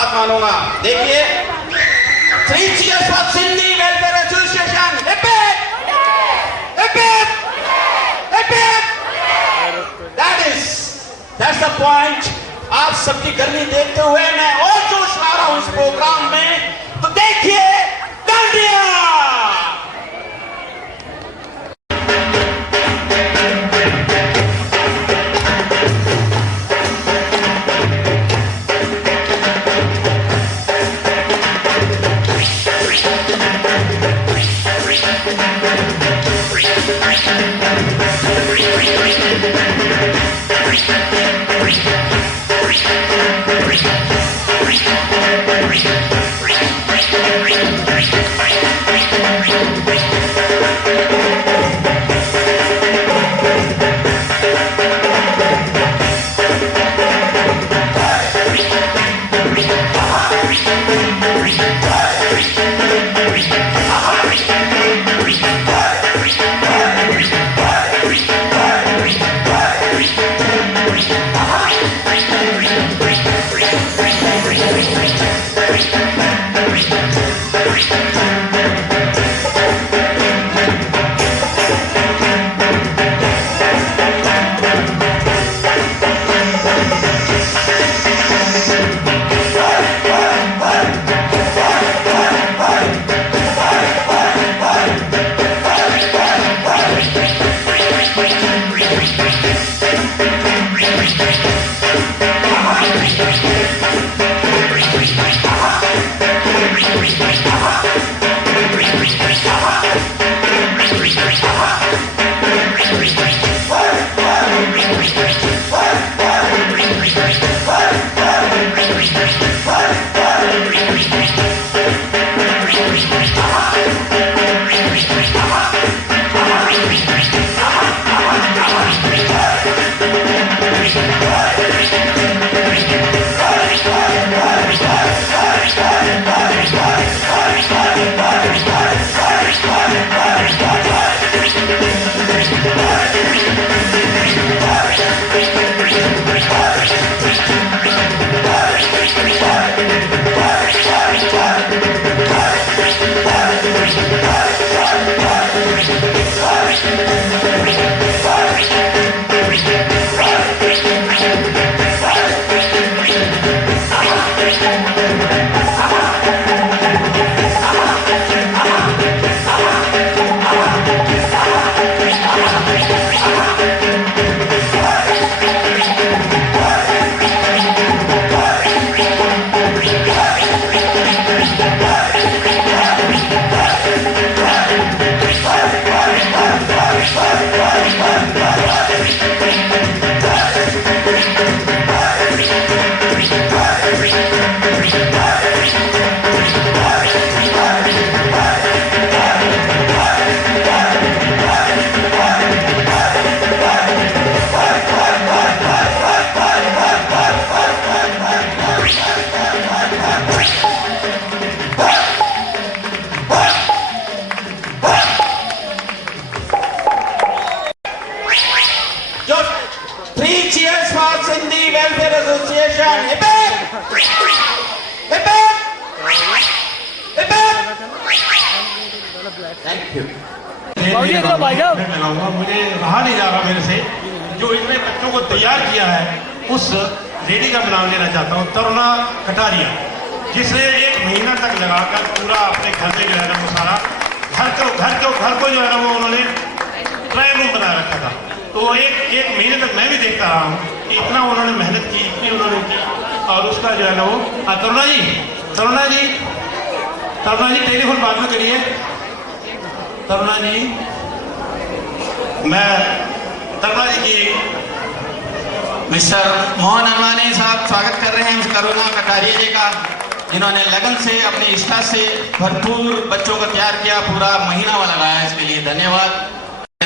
बात मानूंगा। देखिए, 3 cheers for Sindhi Welfare Association. Hip hip! Hip hip! Hip hip! That's the point. आप सबकी गर्मी देखते हुए मैं और जोश ला रहा हूं इस प्रोग्राम में। तो देखिए, डांडिया! Thank you. मुझे रहा नहीं जा रहा मेरे से, जो इतने बच्चों को तैयार किया है उस लेडी का नाम लेना चाहता हूँ, तरुणा कटारिया, जिसे 1 महीना तक लगाकर पूरा अपने घर में जो है ना वो सारा घर को जो है ना वो उन्होंने ट्रायल रूम बना रखा था। तो एक महीने तक मैं भी देखता रहा हूँ कि इतना उन्होंने मेहनत की, इतनी उन्होंने की, और उसका जो है ना वो तरुणा जी टेलीफोन बाद में करिए। तरुणा जी, मैं तरुणा जी की मिस्टर मोहन अनवानी साहब स्वागत कर रहे हैं उस तरुणा कटारिया जी का, जिन्होंने लगन से अपनी इच्छा से भरपूर बच्चों को तैयार किया, पूरा महीना लगाया, इसके लिए धन्यवाद।